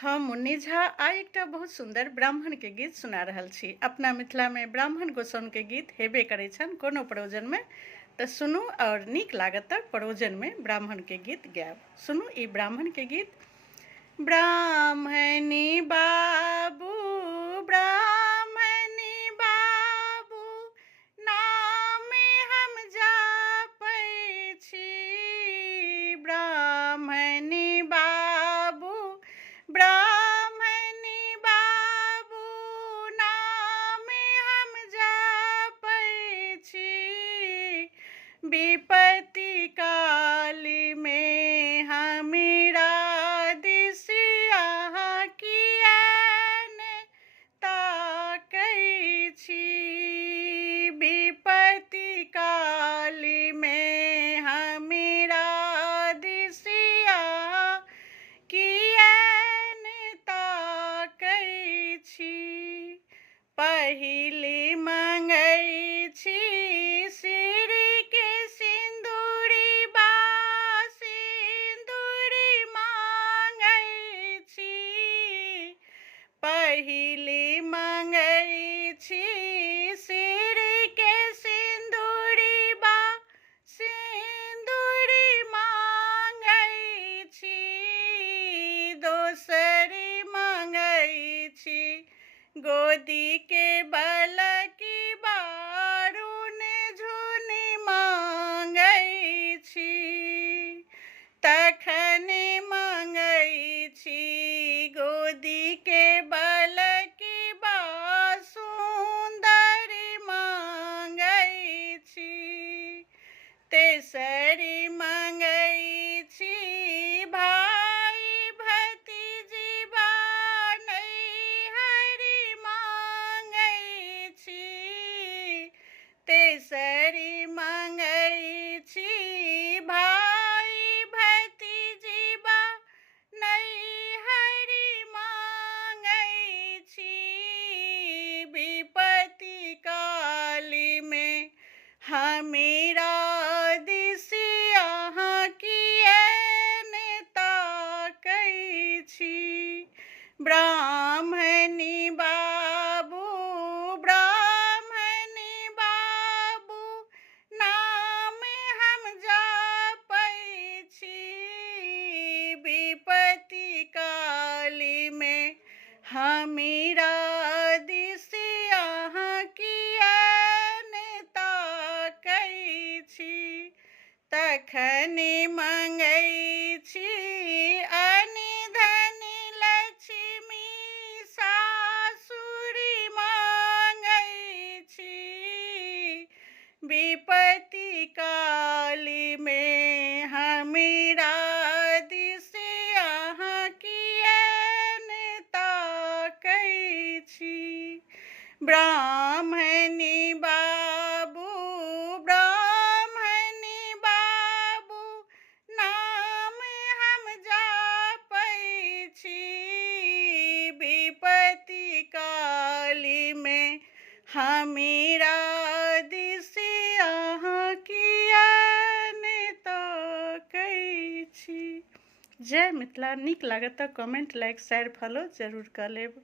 हम मुन्नी झा आइ एकटा बहुत सुंदर ब्राह्मण के गीत सुना रहल छी। अपना मिथिला में ब्राह्मण गोसाउन के गीत हेबे करै छन कोनो प्रयोजन में, तो सुनू और नीक लागत त प्रयोजन में ब्राह्मण के गीत गायब। सुनू ई ब्राह्मण के गीत। ब्राह्मणी बाबू ब्राह्मणी बाबू नामे हम जापै छी। ब्राह्मणी बाबू ब्राह्मणी बाबू नामे हम जापै छी। विपत्ति काली में हमीरा दिसिया कियान ताकै छी। विपत्ति काली में हमीरा दिसिया कियान ताकै छी। पहिली मंगै छी सिरी के सिंदूरी बा सिंदूरी मांगै छी। पहिली मंगै छी सिरी के सिंदूरी बा सिंदूरी मांगै छी। दोसरी मंगै छी गोदी के बलकी बारून झुनी मांगै छी। तखने मंगै छी गोदी के बलकी बा सुंदरी मांगै छी। तेसरी मंगै छी भाई भतीजी बा नैहरी मांगै छी। तेसरी मंगै छी भाई भतीजी बा नैहरी मांगै छी। विपत्ति काली में हमीरा दिसिया कियान ताकै छी। ब्राह्मणी बाबू ब्राह्मणी बाबू नामे हम जापै छी। विपत्ति काली में हमीरा दिसिया कियान ताकै छी। तखने मंगै छी अनि धनि लक्ष्मी सासुरी मांगै छी। विपत्ति काली में हमीरा दिसिया कियान ताकै छी। ब्राह्मणी बाबू ब्राह्मणी बाबू नामे हम जापै छी। विपत्ति काली में हमीरा दिसिया कियान ताकै छी। जय मिथिला। नीक लागत त कमेंट लाइक शेयर फॉलो जरूर कर लेब।